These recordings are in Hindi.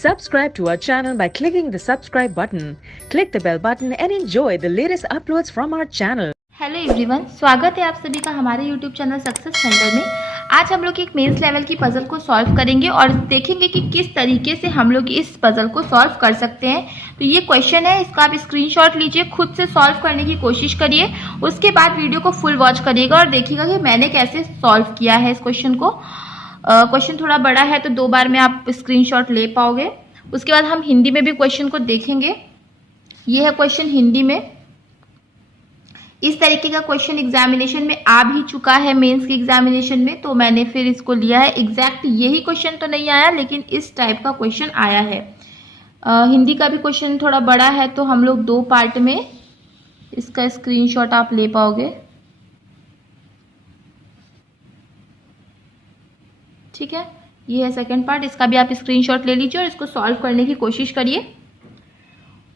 Subscribe to our channel by clicking the subscribe button. Click the bell button and enjoy the latest uploads from our channel. Hello everyone, स्वागत है आप सभी का हमारे यूट्यूब चैनल सक्सेस सेंटर में। आज हम लोग एक मेंस लेवल की पजल को सॉल्व करेंगे और देखेंगे कि किस तरीके से हम लोग इस पजल को सॉल्व कर सकते हैं। तो ये क्वेश्चन है, इसका आप स्क्रीनशॉट लीजिए, खुद से सॉल्व करने की कोशिश करिए। उसके बाद वीडियो को फुल वॉच करिएगा और देखिएगा कि मैंने कैसे सॉल्व किया है इस क्वेश्चन को। क्वेश्चन थोड़ा बड़ा है तो 2 बार में आप स्क्रीनशॉट ले पाओगे। उसके बाद हम हिंदी में भी क्वेश्चन को देखेंगे। ये है क्वेश्चन हिंदी में। इस तरीके का क्वेश्चन एग्जामिनेशन में आ भी चुका है, मेंस के एग्जामिनेशन में, तो मैंने फिर इसको लिया है। एग्जैक्ट यही क्वेश्चन तो नहीं आया, लेकिन इस टाइप का क्वेश्चन आया है। हिंदी का भी क्वेश्चन थोड़ा बड़ा है, तो हम लोग 2 पार्ट में इसका स्क्रीनशॉट आप ले पाओगे। ठीक है, ये है सेकंड पार्ट, इसका भी आप स्क्रीनशॉट ले लीजिए और इसको सॉल्व करने की कोशिश करिए।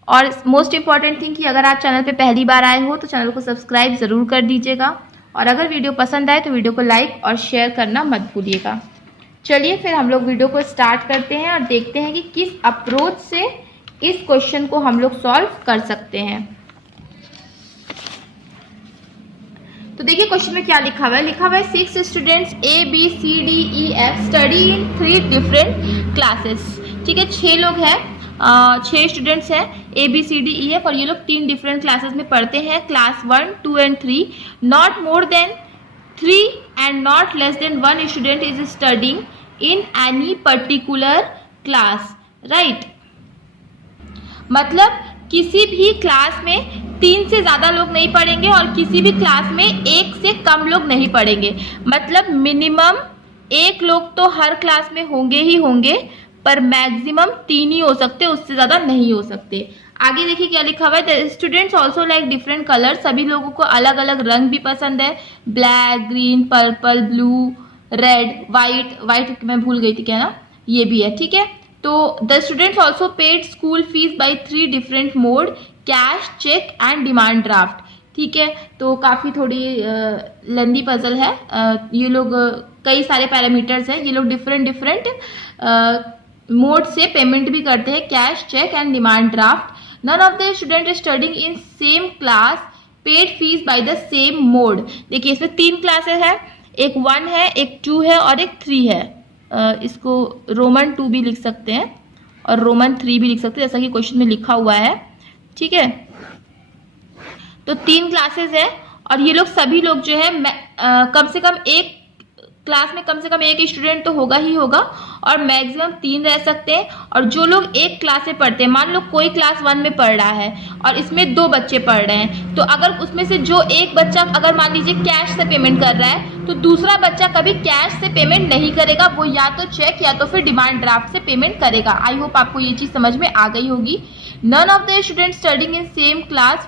और मोस्ट इंपॉर्टेंट थिंग कि अगर आप चैनल पे पहली बार आए हो तो चैनल को सब्सक्राइब ज़रूर कर दीजिएगा, और अगर वीडियो पसंद आए तो वीडियो को लाइक और शेयर करना मत भूलिएगा। चलिए फिर हम लोग वीडियो को स्टार्ट करते हैं और देखते हैं कि किस अप्रोच से इस क्वेश्चन को हम लोग सॉल्व कर सकते हैं। तो देखिए क्वेश्चन में क्या लिखा हुआ है। लिखा हुआ है 6 students ABCDEF study in 3 different classes. ठीक है, 6 लोग हैं, 6 स्टूडेंट्स हैं ABCDEF, और ये लोग 3 डिफरेंट क्लासेस में पढ़ते हैं, class 1, 2 and 3। Not more than 3 and not less than 1 student is studying in any particular class. Right, मतलब किसी भी क्लास में 3 से ज़्यादा लोग नहीं पढ़ेंगे और किसी भी क्लास में 1 से कम लोग नहीं पढ़ेंगे। मतलब मिनिमम 1 लोग तो हर क्लास में होंगे ही होंगे, पर मैक्सिमम 3 ही हो सकते, उससे ज़्यादा नहीं हो सकते। आगे देखिए क्या लिखा हुआ है। The students also like different colour. सभी लोगों को अलग अलग रंग भी पसंद है, black, green, purple, blue, red, white. White मैं भूल गई थी क्या ना, ये भी है। ठीक है, तो the students also paid school fees by 3 different mode, cash, cheque and demand draft. ठीक है, तो काफ़ी थोड़ी लेंदी पजल है। ये लोग कई सारे पैरामीटर्स हैं, ये लोग डिफरेंट मोड से पेमेंट भी करते हैं, cash, cheque and demand draft. None of the student studying in same class paid fees by the same mode. देखिए इसमें 3 क्लासेस है, एक 1 है, एक 2 है और एक 3 है। इसको रोमन 2 भी लिख सकते हैं और रोमन 3 भी लिख सकते हैं, जैसा कि क्वेश्चन में लिखा हुआ है। ठीक है, तो 3 क्लासेस है और ये लोग सभी लोग जो है कम से कम एक क्लास में कम से कम 1 स्टूडेंट तो होगा ही होगा, और मैक्सिमम 3 रह सकते हैं। और जो लोग एक क्लास में पढ़ते हैं, मान लो कोई क्लास 1 में पढ़ रहा है और इसमें 2 बच्चे पढ़ रहे हैं, तो अगर उसमें से जो एक बच्चा अगर मान लीजिए कैश से पेमेंट कर रहा है, तो दूसरा बच्चा कभी कैश से पेमेंट नहीं करेगा, वो या तो चेक या तो फिर डिमांड ड्राफ्ट से पेमेंट करेगा। आई होप आपको ये चीज़ समझ में आ गई होगी। None of the students studying in same class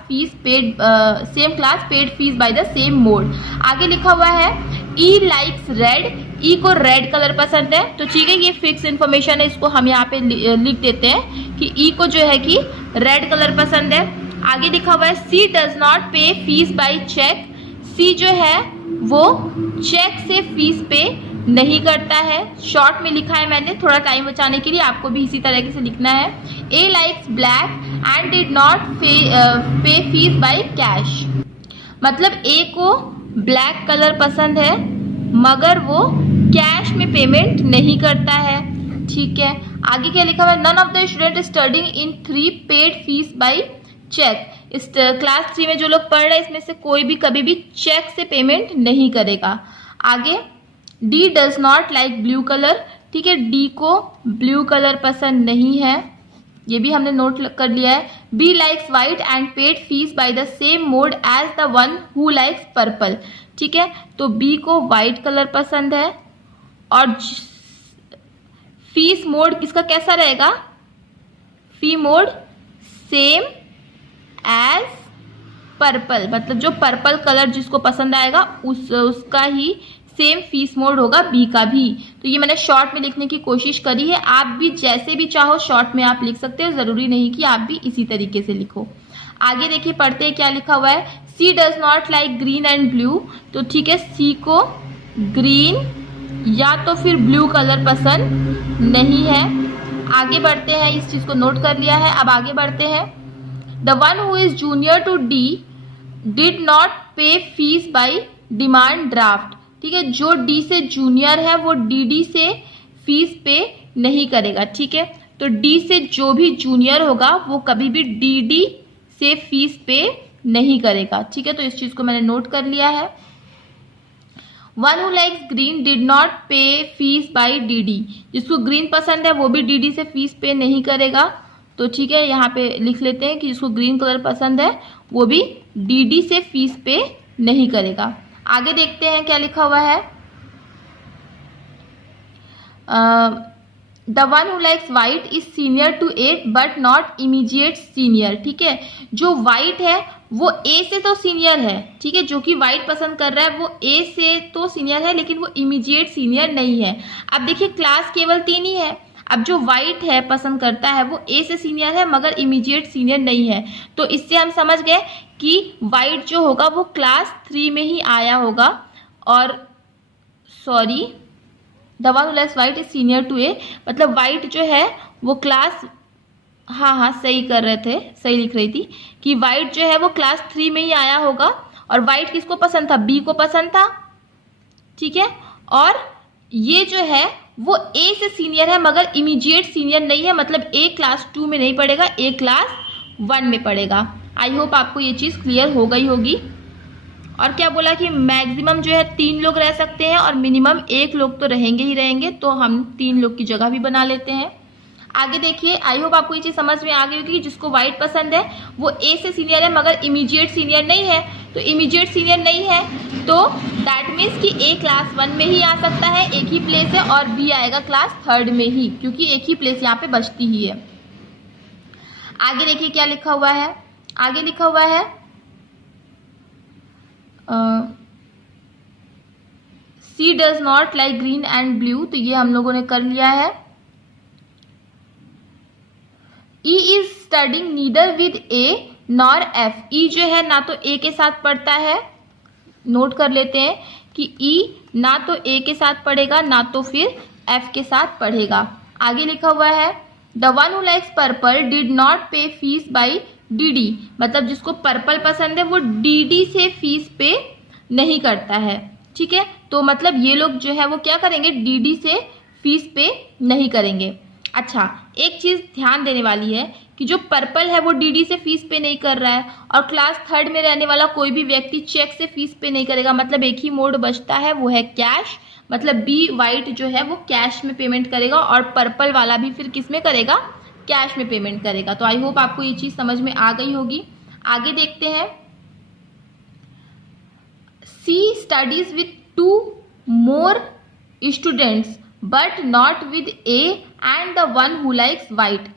paid fees by the same mode। आगे लिखा हुआ है E likes red। E को रेड कलर पसंद है, तो ठीक है, ये फिक्स इन्फॉर्मेशन है, इसको हम यहाँ पे लिख देते हैं कि E को जो है कि रेड कलर पसंद है। आगे लिखा हुआ है C does not pay fees by check। C जो है वो चेक से फीस पे नहीं करता है। शॉर्ट में लिखा है मैंने, थोड़ा टाइम बचाने के लिए, आपको भी इसी तरीके से लिखना है। A likes black and did not pay fees by cash। मतलब A को ब्लैक कलर पसंद है मगर वो कैश में पेमेंट नहीं करता है। ठीक है, आगे क्या लिखा हुआ है। None of the student studying in 3 paid fees by cheque. इस क्लास 3 में जो लोग पढ़ रहे हैं, इसमें से कोई भी कभी भी चेक से पेमेंट नहीं करेगा। आगे D does not like blue colour. ठीक है, D को ब्लू कलर पसंद नहीं है, ये भी हमने नोट कर लिया है। B likes white and paid fees by the same mode as the one who likes purple. ठीक है, तो B को वाइट कलर पसंद है और फीस मोड इसका कैसा रहेगा, fee mode same as purple, मतलब जो पर्पल कलर जिसको पसंद आएगा उसका ही सेम फीस मोड होगा बी का भी। तो ये मैंने शॉर्ट में लिखने की कोशिश करी है, आप भी जैसे भी चाहो शॉर्ट में आप लिख सकते हो, ज़रूरी नहीं कि आप भी इसी तरीके से लिखो। आगे देखिए पढ़ते हैं क्या लिखा हुआ है। सी does not like green and blue. तो ठीक है, सी को ग्रीन या तो फिर ब्लू कलर पसंद नहीं है। आगे बढ़ते हैं, इस चीज को नोट कर लिया है। अब आगे बढ़ते हैं। The one who is junior to D did not pay fees by demand draft. ठीक है, जो डी से जूनियर है वो डी से फीस पे नहीं करेगा। ठीक है, तो डी से जो भी जूनियर होगा वो कभी भी डी से फीस पे नहीं करेगा। ठीक है, तो इस चीज को मैंने नोट कर लिया है। One who likes green did not pay fees by D. जिसको ग्रीन पसंद है वो भी डी से फीस पे नहीं करेगा। तो ठीक है, यहाँ पे लिख लेते हैं कि जिसको ग्रीन कलर पसंद है वो भी डी से फीस पे नहीं करेगा। आगे देखते हैं क्या लिखा हुआ है। The one who likes white is senior to A but not immediate senior. ठीक है, जो वाइट है वो ए से तो सीनियर है। ठीक है, जो कि वाइट पसंद कर रहा है वो ए से तो सीनियर है लेकिन वो इमीडिएट सीनियर नहीं है। अब देखिए क्लास केवल 3 ही है। अब जो वाइट है पसंद करता है वो ए से सीनियर है मगर इमीडिएट सीनियर नहीं है। तो इससे हम समझ गए कि वाइट जो होगा वो क्लास 3 में ही आया होगा। और sorry, the one who likes white is senior to A, मतलब वाइट जो है वो क्लास, हाँ सही कर रहे थे, सही लिख रही थी कि वाइट जो है वो क्लास 3 में ही आया होगा। और वाइट किसको पसंद था? बी को पसंद था। ठीक है, और ये जो है वो ए से सीनियर है मगर इमीडिएट सीनियर नहीं है, मतलब ए क्लास 2 में नहीं पढ़ेगा, ए क्लास 1 में पढ़ेगा। आई होप आपको ये चीज़ क्लियर हो गई होगी। और क्या बोला कि मैक्सिमम जो है 3 लोग रह सकते हैं और मिनिमम 1 लोग तो रहेंगे ही रहेंगे, तो हम 3 लोग की जगह भी बना लेते हैं। आगे देखिए, आई होप आपको ये चीज़ समझ में आ गई होगी कि जिसको वाइट पसंद है वो ए से सीनियर है मगर इमीडिएट सीनियर नहीं है। तो इमीडिएट सीनियर नहीं है तो दैट मीन्स कि ए क्लास 1 में ही आ सकता है, एक ही प्लेस है, और बी आएगा क्लास 3 में ही, क्योंकि एक ही प्लेस यहाँ पे बचती ही है। आगे देखिए क्या लिखा हुआ है। आगे लिखा हुआ है सी does not like green and blue, तो ये हम लोगों ने कर लिया है। E is studying neither with A nor F. E जो है ना तो ए के साथ पढ़ता है, नोट कर लेते हैं कि ई ना तो ए के साथ पढ़ेगा ना तो फिर एफ के साथ पढ़ेगा। आगे लिखा हुआ है the one who likes purple did not pay fees by D, मतलब जिसको पर्पल पसंद है वो डी से फीस पे नहीं करता है। ठीक है, तो मतलब ये लोग जो है वो क्या करेंगे, डी से फीस पे नहीं करेंगे। अच्छा, एक चीज़ ध्यान देने वाली है कि जो पर्पल है वो डी से फीस पे नहीं कर रहा है और क्लास 3 में रहने वाला कोई भी व्यक्ति चेक से फीस पे नहीं करेगा, मतलब एक ही मोड बचता है वो है कैश। मतलब बी वाइट जो है वो कैश में पेमेंट करेगा और पर्पल वाला भी फिर किस में करेगा, कैश में पेमेंट करेगा। तो आई होप आपको ये चीज़ समझ में आ गई होगी। आगे देखते हैं। C studies with 2 more students but not with A and the one who likes white.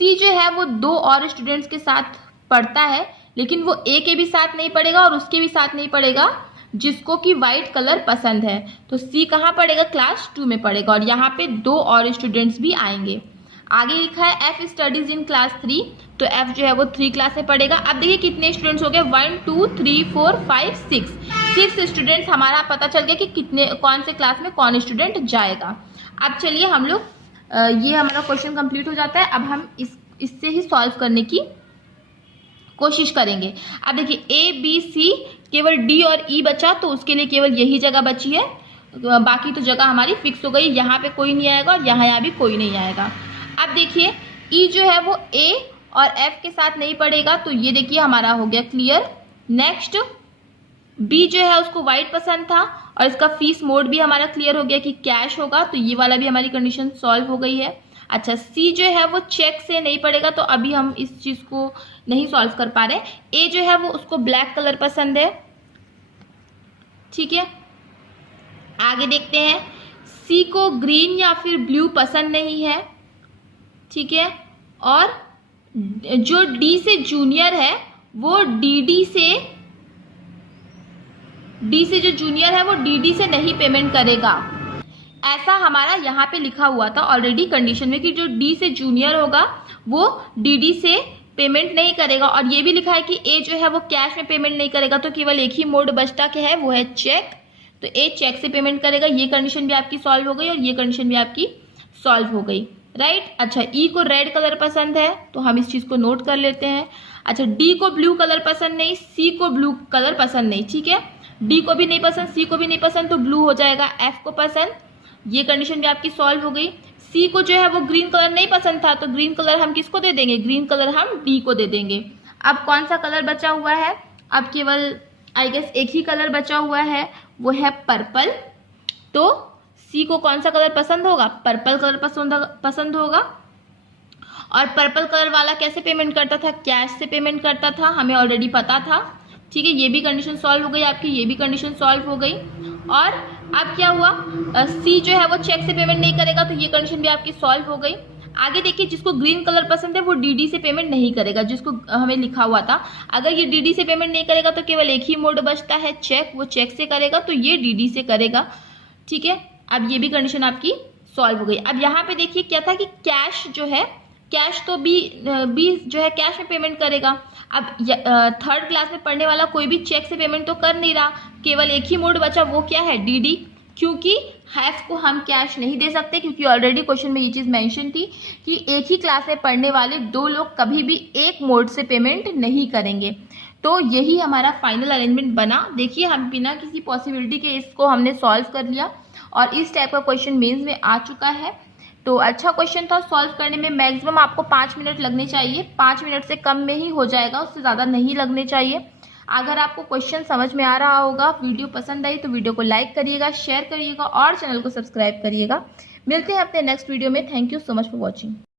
C जो है वो 2 और स्टूडेंट्स के साथ पढ़ता है लेकिन वो ए के भी साथ नहीं पढ़ेगा और उसके भी साथ नहीं पढ़ेगा जिसको कि वाइट कलर पसंद है। तो सी कहाँ पढ़ेगा, क्लास 2 में पढ़ेगा और यहाँ पे 2 और स्टूडेंट्स भी आएंगे। आगे लिखा है एफ स्टडीज इन क्लास 3, तो एफ जो है वो 3 क्लास में पढ़ेगा। अब देखिए कितने स्टूडेंट्स हो गए, 1 2 3 4 5 6 स्टूडेंट्स हमारा पता चल गया कि कितने कौन से क्लास में कौन स्टूडेंट जाएगा। अब चलिए हम लोग ये हमारा क्वेश्चन कंप्लीट हो जाता है। अब हम इससे ही सॉल्व करने की कोशिश करेंगे। अब देखिए ए बी सी केवल डी और ई बचा, तो उसके लिए केवल यही जगह बची है, बाकी तो जगह हमारी फिक्स हो गई। यहाँ पे कोई नहीं आएगा और यहाँ भी कोई नहीं आएगा। अब देखिए ई जो है वो ए और एफ के साथ नहीं पढ़ेगा, तो ये देखिए हमारा हो गया क्लियर। नेक्स्ट बी जो है उसको वाइट पसंद था और इसका फीस मोड भी हमारा क्लियर हो गया कि कैश होगा, तो ये वाला भी हमारी कंडीशन सॉल्व हो गई है। अच्छा, सी जो है वो चेक से नहीं पड़ेगा, तो अभी हम इस चीज़ को नहीं सॉल्व कर पा रहे। ए जो है वो उसको ब्लैक कलर पसंद है। ठीक है, आगे देखते हैं। सी को ग्रीन या फिर ब्लू पसंद नहीं है। ठीक है, और जो डी से जूनियर है वो डी से जो जूनियर है वो डी से नहीं पेमेंट करेगा। ऐसा हमारा यहाँ पे लिखा हुआ था ऑलरेडी कंडीशन में कि जो डी से जूनियर होगा वो डी से पेमेंट नहीं करेगा, और ये भी लिखा है कि ए जो है वो कैश में पेमेंट नहीं करेगा, तो केवल एक ही मोड बचता क्या है, वो है चेक। तो ए चेक से पेमेंट करेगा। ये कंडीशन भी आपकी सॉल्व हो गई और ये कंडीशन भी आपकी सॉल्व हो गई। राइट। अच्छा, ई को रेड कलर पसंद है तो हम इस चीज को नोट कर लेते हैं। अच्छा, डी को ब्लू कलर पसंद नहीं, सी को ब्लू कलर पसंद नहीं, ठीक है, डी को भी नहीं पसंद, सी को भी नहीं पसंद, तो ब्लू हो जाएगा। एफ को पसंद, ये कंडीशन भी आपकी सॉल्व हो गई। सी को जो है वो ग्रीन कलर नहीं पसंद था, तो ग्रीन कलर हम किसको दे देंगे, ग्रीन कलर हम डी को दे देंगे। अब कौन सा कलर बचा हुआ है, अब केवल आई गेस एक ही कलर बचा हुआ है, वो है पर्पल। तो सी को कौन सा कलर पसंद होगा, पर्पल कलर पसंद होगा। और पर्पल कलर वाला कैसे पेमेंट करता था, कैश से पेमेंट करता था, हमें ऑलरेडी पता था, ठीक है। ये भी कंडीशन सॉल्व हो गई आपकी, ये भी कंडीशन सॉल्व हो गई। और अब क्या हुआ, सी जो है वो चेक से पेमेंट नहीं करेगा, तो ये कंडीशन भी आपकी सॉल्व हो गई। आगे देखिए, जिसको ग्रीन कलर पसंद है वो डीडी से पेमेंट नहीं करेगा, जिसको हमें लिखा हुआ था। अगर ये डीडी से पेमेंट नहीं करेगा तो केवल एक ही मोड बचता है चेक, वो चेक से करेगा, तो ये डीडी से करेगा, ठीक है। अब ये भी कंडीशन आपकी सॉल्व हो गई। अब यहाँ पे देखिए क्या था कि कैश जो है, कैश तो बी जो है कैश में पेमेंट करेगा। अब थर्ड क्लास में पढ़ने वाला कोई भी चेक से पेमेंट तो कर नहीं रहा, केवल एक ही मोड बचा, वो क्या है, डीडी, क्योंकि हैफ को हम कैश नहीं दे सकते, क्योंकि ऑलरेडी क्वेश्चन में ये चीज़ मेंशन थी कि एक ही क्लास में पढ़ने वाले दो लोग कभी भी एक मोड से पेमेंट नहीं करेंगे। तो यही हमारा फाइनल अरेंजमेंट बना। देखिए, हम बिना किसी पॉसिबिलिटी के इसको हमने सॉल्व कर लिया और इस टाइप का क्वेश्चन मेंस में आ चुका है। तो अच्छा क्वेश्चन था, सॉल्व करने में मैक्सिमम आपको 5 मिनट लगने चाहिए, 5 मिनट से कम में ही हो जाएगा, उससे ज़्यादा नहीं लगने चाहिए। अगर आपको क्वेश्चन समझ में आ रहा होगा, वीडियो पसंद आई तो वीडियो को लाइक करिएगा, शेयर करिएगा और चैनल को सब्सक्राइब करिएगा। मिलते हैं अपने नेक्स्ट वीडियो में। Thank you so much for watching.